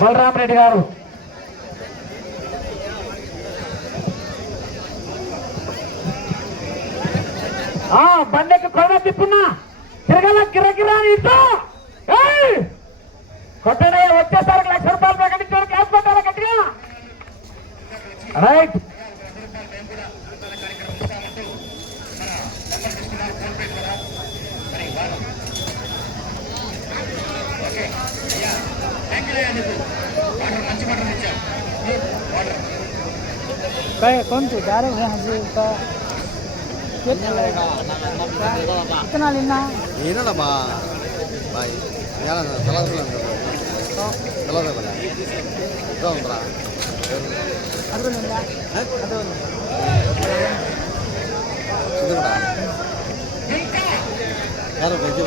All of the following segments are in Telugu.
బలరామరెడ్డి గారు బండెక్కి కొడ తిప్పున్నా తిరగల గిరగిరా ఇటు కొట్టడే వచ్చేసరికి ₹1,00,000 ప్రకటించారు. క్యాష్ పెట్టాలి గట్టిగా. రైట్ कौन सी डायरेक्ट है हंसी का कितना लेना ये ना बा भाई यार चला चला बोला जाओ बड़ा ಅದು ನಿಲ್ಲ ಅದು ಇದನ್ನ ಯಾರು ಬೇಜು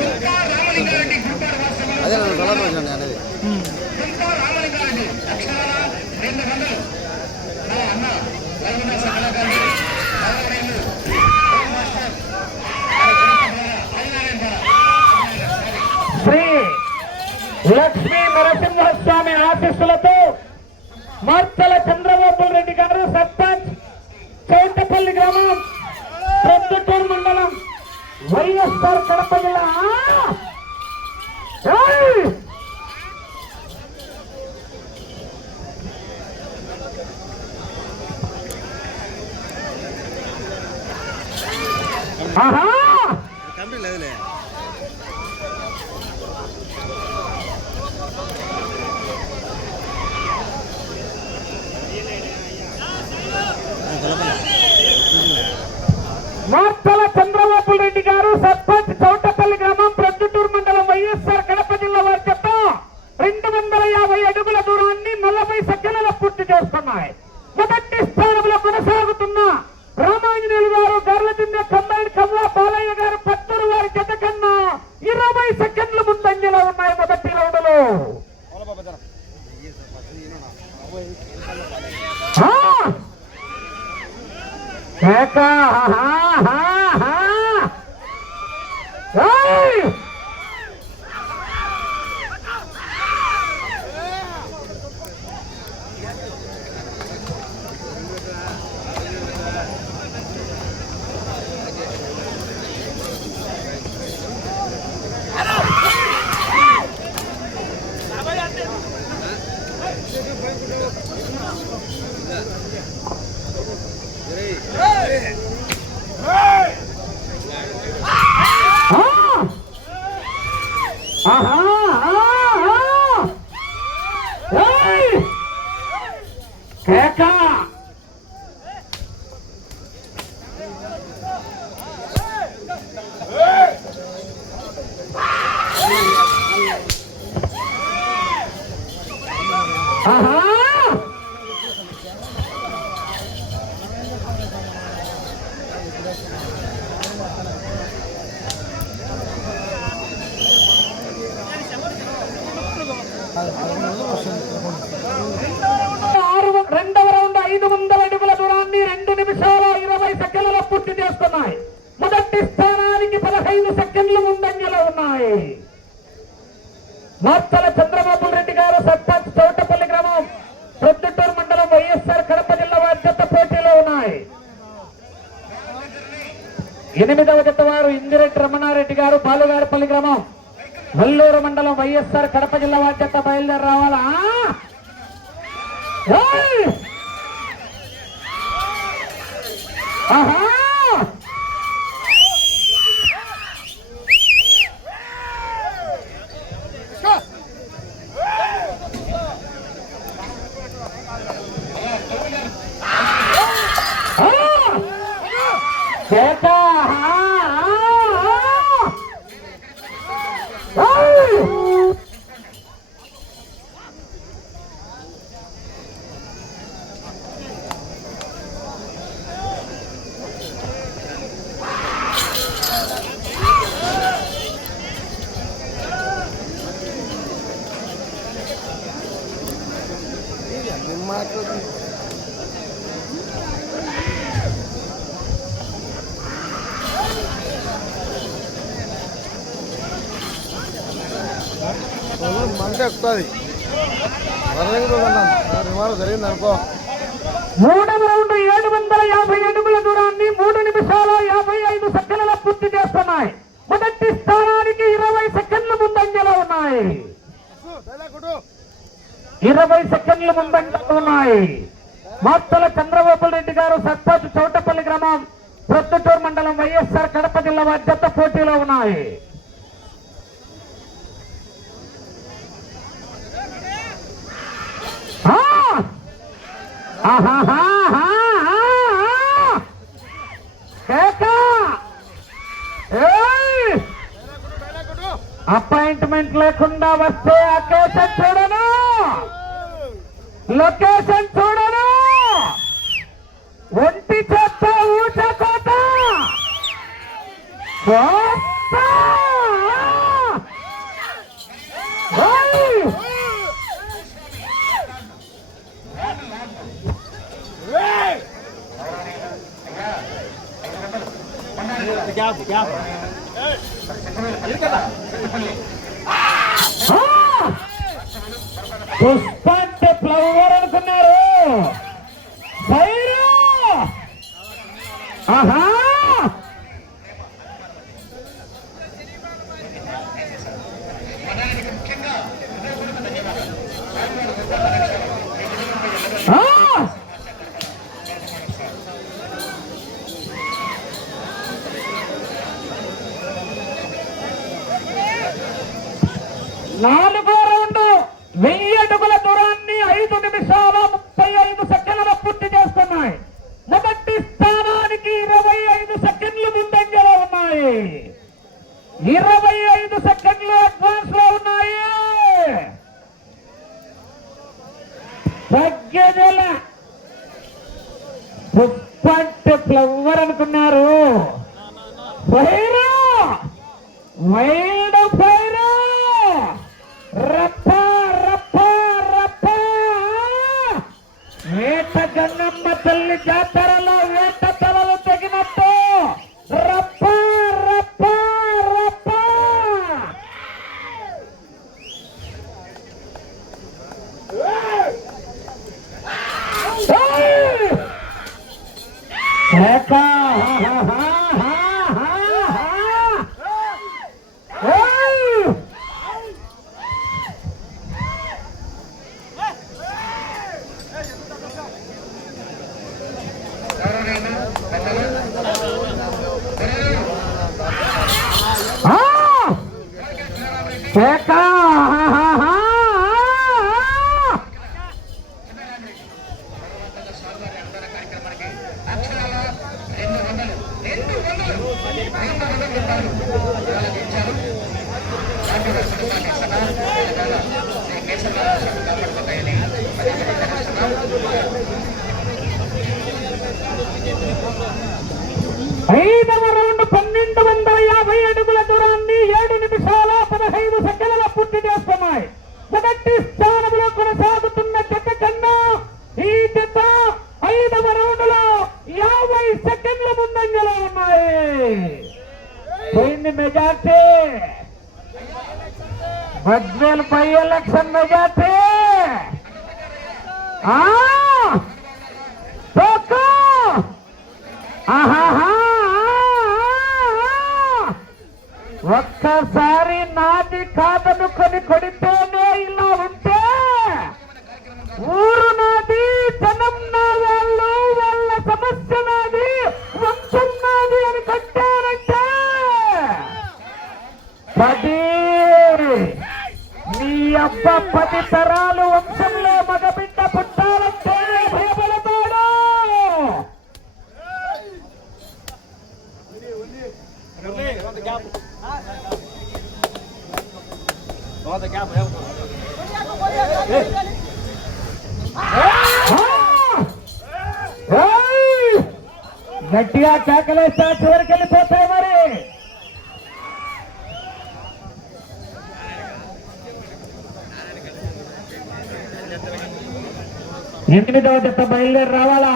ಅದೇ ನಾನು ಚಲಾ ಹೋಗ್ತೀನಿ ಅನ್ನೋದು రామలింగారెడ్డి అక్షరాల 200 అన్న లైవ్న సకలగాని ఆవరణలు శ్రీ లక్ష్మీ నరసింహస్వామి ఆశీస్సులతో మార్తల చంద్రబాబు రెడ్డి గారు సర్పంచ్ చౌటపల్లి గ్రామం ప్రొద్దుటూరు మండలం వైఎస్ఆర్ కడప జిల్లా కంప్లీట్ లేదులే మార్తల చంద్రబాబు రెడ్డి గారు సర్పంచ్ చౌటపల్లి గ్రామం ప్రొద్దుటూరు మండలం వైఎస్ఆర్ కడప జిల్లా వారి చేత 250 అడుగుల దూరాన్ని 40 సెకండ్ల పూర్తి చేస్తున్నాయి. మొదటి స్థానంలో కొనసాగుతున్న రామాంజనేయులు గారు గర్లదిన్నె కంబైన్ కవ్వ బాలయ్య గారు పత్తూరు వారి జత కన్నా 20 సెకండ్ల ముందంజలో ఉన్నాయి మొదటి రౌండ్లో. రెండవ రౌండ్ 500 అడుగుల దూరాన్ని 2 నిమిషాల 20 సెకండ్లలో పూర్తి చేస్తున్నాయి. మొదటి స్థానానికి 15 సెకండ్లు ముందంజలో ఉన్నాయి. మార్తల చంద్రబాబు రెడ్డి గారు సర్పంచ్ చౌటపల్లి గ్రామం ప్రొద్దుటూరు మండలం వైఎస్ఆర్ కడప జిల్లా వారి జత పోటీలో ఉన్నాయి. 8వ జత వారు ఇందిరెడ్డి రమణారెడ్డి గారు బాలుగారిపల్లి గ్రామం వల్లూరు మండలం వైఎస్ఆర్ కడప జిల్లా వారి జత బయలుదేరి రావాలా. అంటే ఎక్కుతుంది విమానం జరిగింది అనుకో. మూడవ రౌండ్ 750 అడుగుల దూరాన్ని 3 నిమిషాల 55 సెకండ్ల పూర్తి చేస్తున్నాయి. మొదటి స్థానానికి 20 సెకండ్లు ముందంజలో ఉన్నాయి. 20 సెకండ్లు ముందంజలో ఉన్నాయి. మార్తల చంద్రబాబు రెడ్డి గారు సర్పంచ్ చౌటపల్లి గ్రామం ప్రొద్దుటూరు మండలం వైఎస్ఆర్ కడప జిల్లా జత పోటీలో ఉన్నాయి. అపాయింట్మెంట్ లేకుండా వస్తే అకేషన్ చూడను, లొకేషన్ చూడను, ఒంటి చేత ఊచకోత పుష్పంటే ఫ్లవర్ అనుకున్నారు. ఆహా నాలుగో రౌండ్ 1000 అడుగుల దూరాన్ని 5 నిమిషాల 35 సెకండ్ల పూర్తి చేస్తున్నాయి. మొదటి స్థానానికి 25 సెకండ్లు ముందంజలో ఉన్నాయి. 25 సెకండ్లు అడ్వాన్స్ లో ఉన్నాయి. తగ్గేదేల పుష్పంట్ ఫ్లవర్ అనుకున్నారు. ఫైరు వైల్డ్ ఫైరు రప్ప రప్ప రప్ప వేట గంగమ్మ తల్లి జాతరలో వేట తలలు తెగినట్టు రప్ప రప్ప రప్ప. ఐదవ రౌండ్ 1250 అడుగుల దూరాన్ని 7 నిమిషాల 15 సెకండ్ల పూర్తి చేస్తున్నాయి. మొదటి స్థానంలో కొనసాగుతున్న జత కన్నా ఈ జత 5వ రౌండ్ లో 50 సెకండ్ల ముందంజలో ఉన్నాయి. పోయింది majority. Badvel by election majority. ఒక్కసారి నాది కాదనుకొని కొడితేనే ఇలా ఉంటే ఊరు నాది, జనం నా వాళ్ళు, వాళ్ళ సమస్య నాది, వంశం నాది అని కట్టారంటే 10 నీ అబ్బ 10 తరాలు వంశంలో మగబిడ్డ పుట్టాలంటే భయపడతాడు. గట్టిగా కేకలేస్తా చివరికి వెళ్ళిపోతాయి. మరి 8వ జత బయలుదేరి రావాలా.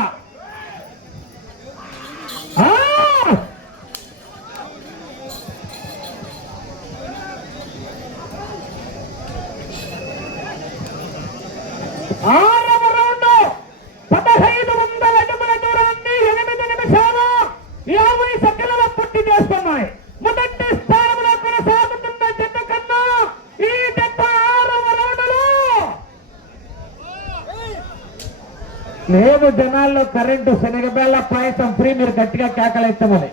లేదు జనాల్లో కరెంటు శనగబేళ్ళ పాయసం ఫ్రీ. మీరు గట్టిగా కేకలేస్తామని.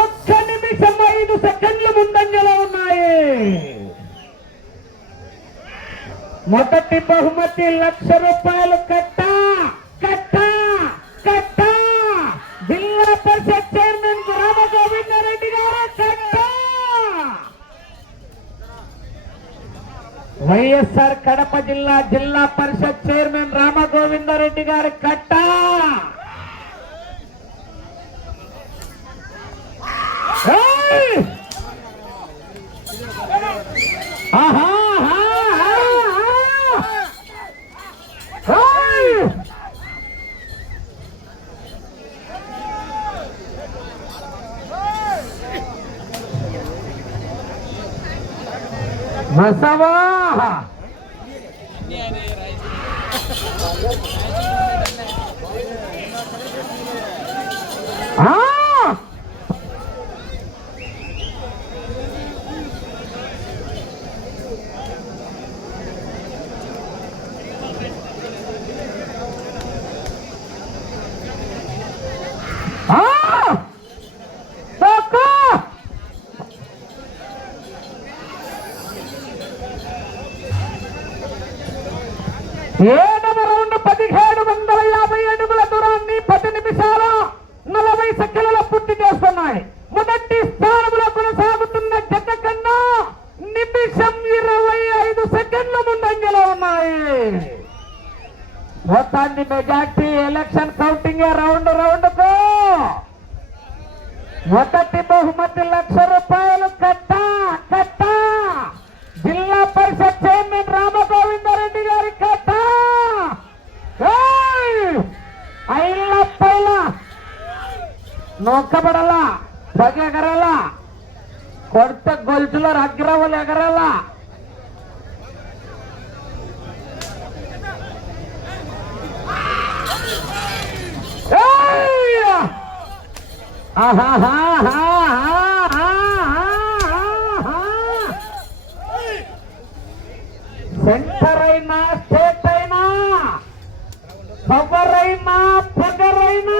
1 నిమిషం 5 సెకండ్లు ముందంజలో ఉన్నాయి. మొదటి బహుమతి 1,00,000 రూపాయలు. కట్ట కట్ట కట్ట జిల్లా పరిషత్ చైర్మన్ రామగోవిందరెడ్డి గారు. కట్ట వైఎస్ఆర్ కడప జిల్లా జిల్లా పరిషత్ చైర్మన్ రామగోవిందరెడ్డి గారి కట్ట. ఆహా మసవా ఏడవ రౌండ్ 1750 అడుగుల దూరాన్ని 10 నిమిషాల 40 సెకండ్లలో పూర్తి చేస్తున్నాయి. మొదటి స్థానంలో కొనసాగుతున్న జత కన్నా నిమిషం 25 సెకండ్ల ముందంజలో ఉన్నాయి. మొత్తాన్ని మెజార్టీ ఎలక్షన్ కౌంటింగ్ రౌండ్ కు మొదటి బహుమతి 1,00,000 రూపాయలు. కట్ట కట్ట జిల్లా పరిషత్ చైర్మన్ రామగోవిందరెడ్డి గారి కట్ట. ఐళ్ళ పైల నొక్కబడాల, పగ ఎగరాల, కొత్త గొలుసులో అగ్రవలు ఎగరాల. సెంటర్ అయినా స్టేట్ అయినా పవర్ అయినా పగరైనా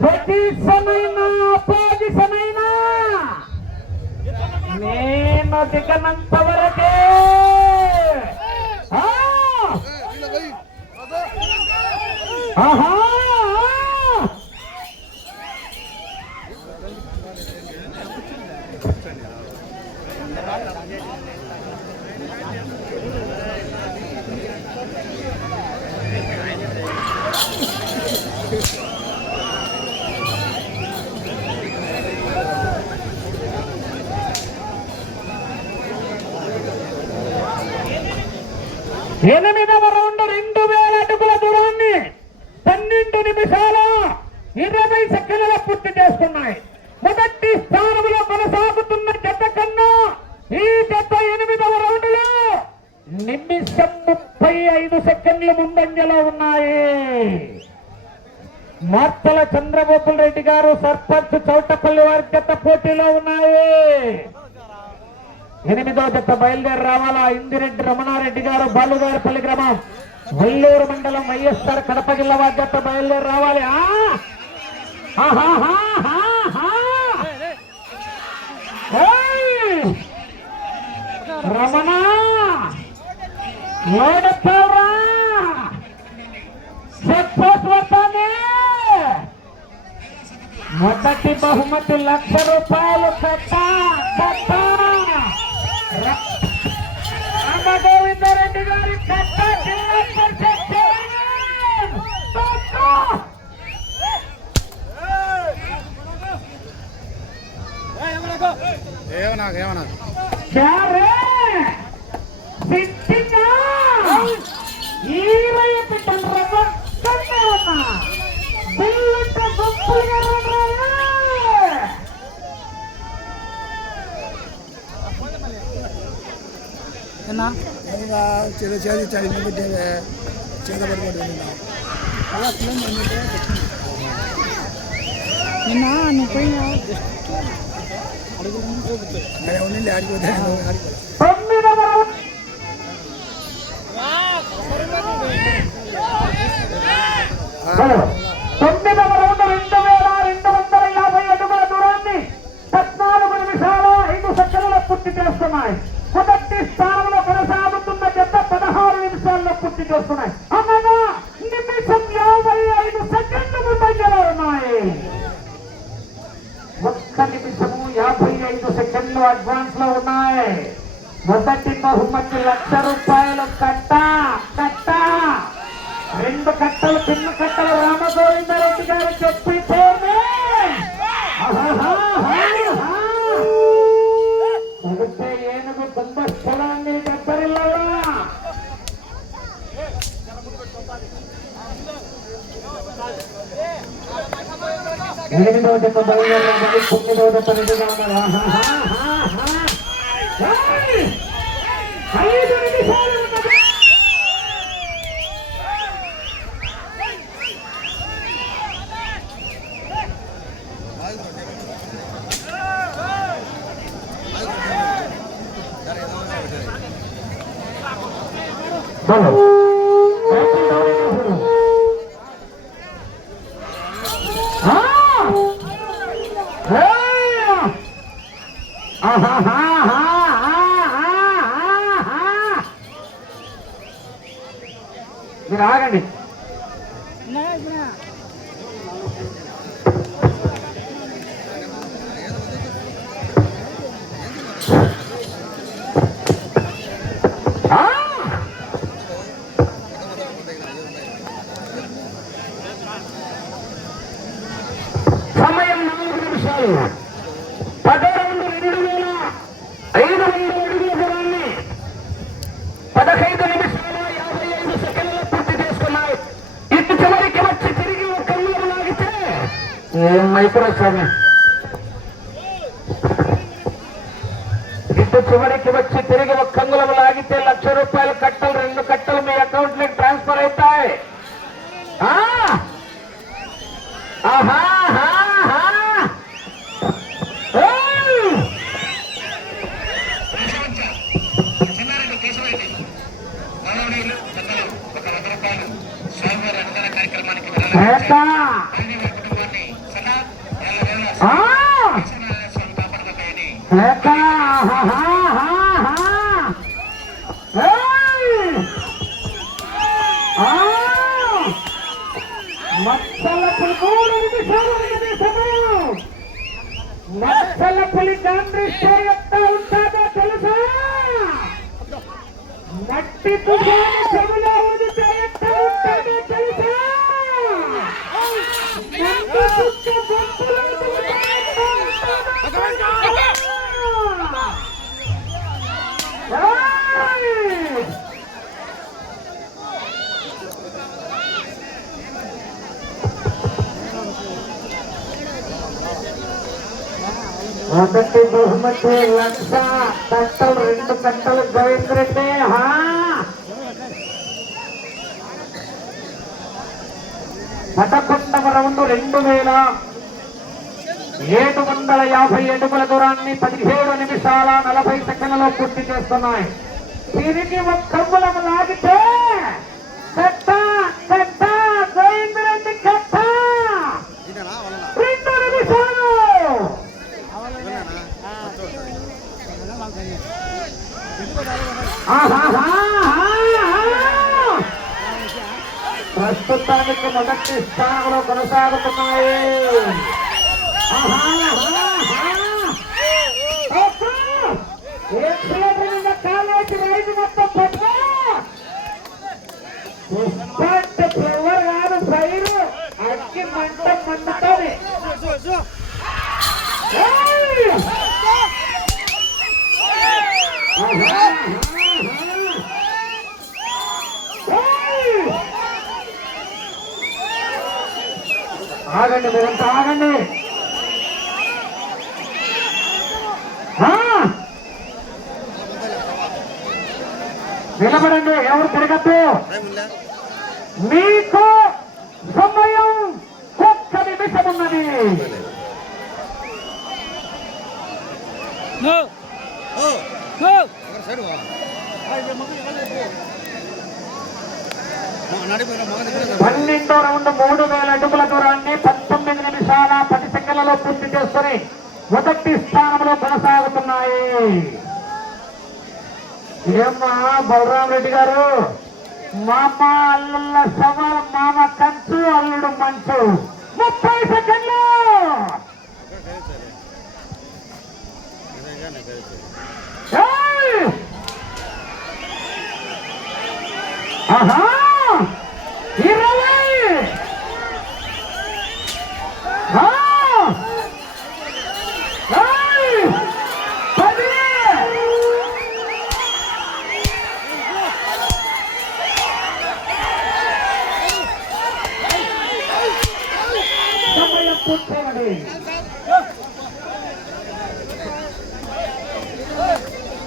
పొజిషన్ అయినా అపోజిషన్ అయినా నేను దిగనంత వరకే. ఆహా 8వ రౌండ్ 2000 అడుగుల దూరాన్ని 12 నిమిషాల 20 సెకండ్ల పూర్తి చేసుకున్నాయి. మొదటి స్థానంలో కొనసాగుతున్న జత కన్నా ఈ జత 8వ రౌండ్లో నిమిషం 35 సెకండ్లు ముందంజలో ఉన్నాయి. మార్తల చంద్రగోపాల్ రెడ్డి గారు సర్పంచ్ చౌటపల్లి వారి జత పోటీలో ఉన్నాయి. 8వ జత బయలుదేరి రావాలా. ఇందిరెడ్డి రమణారెడ్డి గారు బాలుగారిపల్లి గ్రామం వల్లూరు మండలం వైఎస్ఆర్ కడప జిల్లా వారి జత బయలుదేరి రావాలి. రమణ ఏడుతారా మొదటి బహుమతి 1,00,000 రూపాయలు. కట్ట కట్ట రామగోవిందరెడ్డి గారి కట్ట జిల్లా పరిషత్ చైర్మన్. నిన్న నువ్వు పోయినా తొమ్మిదవ 9వ రౌండ్ 2250 అడుగుల దూరాన్ని 14 నిమిషాల 5 సెకండ్లలో పూర్తి చేస్తున్నాయి. మొదటి స్థానంలో కొనసాగుతున్న జత 16 నిమిషాల్లో పూర్తి చేస్తున్నాయి. అనగా నిమిషం 55 సెకండ్లు ముందంజలో ఉన్నాయి. 1 నిమిషము 55 సెకండ్లు అడ్వాన్స్ లో ఉన్నాయి. మొదటి బహుమతి ₹1,00,000 కట్ట. 2 కట్టలు చిన్న కట్టలు రామగోవిందరెడ్డి గారు చెప్పితేనే మొదటే ఏనుగు కుంభస్థలాన్ని దెబ్బరిల్లవా. ఎనిమిదవ జత బయలుదేరాలి. 9వ జత రెడీగా ఉన్నారు. 5 నిమిషాలు ఉన్నది. మీరు ఆగండి. సమయం 4 నిమిషాలు. 10వ రౌండ్ 2500 అడుగుల దూరాన్ని 15 నిమిషాల 55 సెకండ్లలో పూర్తి చేసుకున్నాయి. ఇటు చివరికి వచ్చి తిరిగి ఒక మూడు లాగితే ఏం మైక్రోస్వామి. ఇటు చివరికి వచ్చి తిరిగి ఒక అంగుళం లాగితే ₹1,00,000 కట్టలు 2 కట్టలు మీ అకౌంట్ లోకి ట్రాన్స్ఫర్ అవుతాయి. మత్సల పులి గాండ్రిస్తే ఎంత ఉంటుందో తెలుసా? మట్టి తుఫాను చెవులో ఊదితే ఎంత ఉంటుందో తెలుసా? నంది చుక్క బొంపులో ఊదితే ఎంత ఉంటుందో తెలుసా? మొదటి బహుమతి 1,00,000 కట్టలు 2 కట్టలు గోవిందరెడ్డి. 11వ రౌండ్ 2750 అడుగుల దూరాన్ని 17 నిమిషాల 40 సెకండ్లలో పూర్తి చేస్తున్నాయి. తిరిగి ఒక అంగుళం లాగితే కట్ట గోవిందరెడ్డి కట్ట 2 నిమిషాలు. ప్రస్తుతానికి మొదటి స్థానంలో కొనసాగుతున్నాయి. కాలేజీ రైతు మొత్తం ఫ్లవర్ కాదు పైరు అగ్గి మంట మండుతుంది. ఆగండి, మీరంతా ఆగండి. నిలబడండి, ఎవరు తిరగద్దు. మీకు సమయం 1 నిమిషం ఉన్నది. పన్నెండో రౌండ్ 3,000 దూరాన్ని 19 నిమిషాల 10 సెకండ్లలో పూర్తి చేసుకుని మొదటి స్థానంలో కొనసాగుతున్నాయి. ఏమ్మా బలరాం రెడ్డి గారు, మామ అల్లుళ్ళ సవాల్, మామ కంచు అల్లుడు మంచు. 30 సెకండ్లు. ఆహా 20. సమయం పూర్తయినది.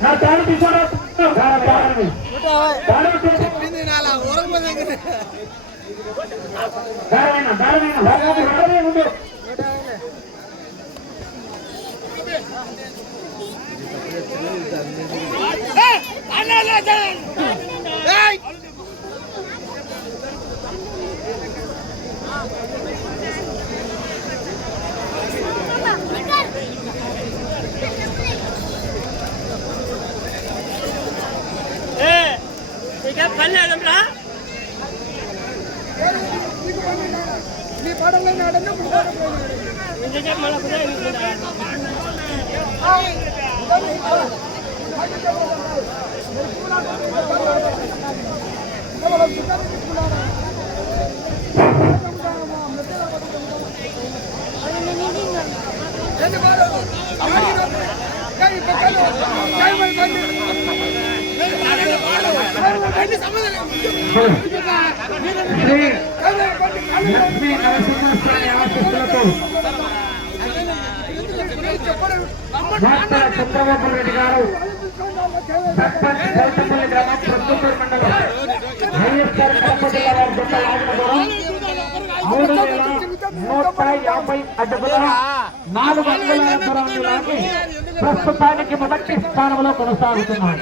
నా దారి తీసుకోవడం లక్ష్మీ నరసింహస్వామి ఆశీస్సులతో డాక్టర్ చంద్రబాబు రెడ్డి గారు సర్పంచ్ గౌతమల్లి గ్రామం ప్రొద్దుటూరు మండలం వైఎస్ఆర్ కడప జిల్లా వారి జత లాగిన దూరం 3150 అడుగుల 400 దూరాన్ని లాగి ప్రస్తుతానికి మొదటి స్థానంలో కొనసాగుతున్నారు.